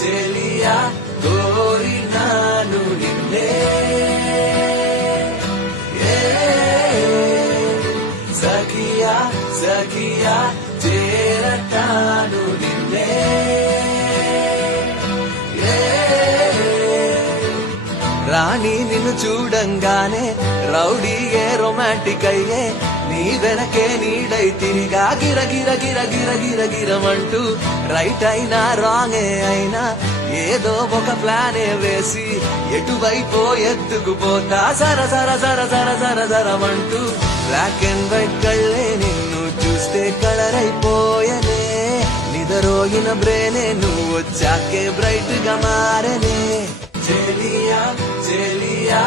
చెలియా కోరినాను నిన్నే సఖియా సఖియా చేరతాను నిన్నే రాణి నిన్ను చూడంగానే రౌడీయే రొమాంటిక్ అయ్యే నీ వెనకే నీడై తిరిగా గిర గిర గిర గిర గిర గిరమంటూ రైట్ అయినా రాంగ్ అయినా ఏదో ఒక ప్లానే వేసి ఎటువైపో ఎత్తుకుపోతా సర సర సర సర సర సరమంటూ బ్లాక్ అండ్ వైట్ కళ్ళే నిన్ను చూస్తే కలర్ అయిపోయనే నిదరోగిన బ్రేనే నువ్వు వచ్చాకే బ్రైట్ గా మారనే చెలియా చెలియా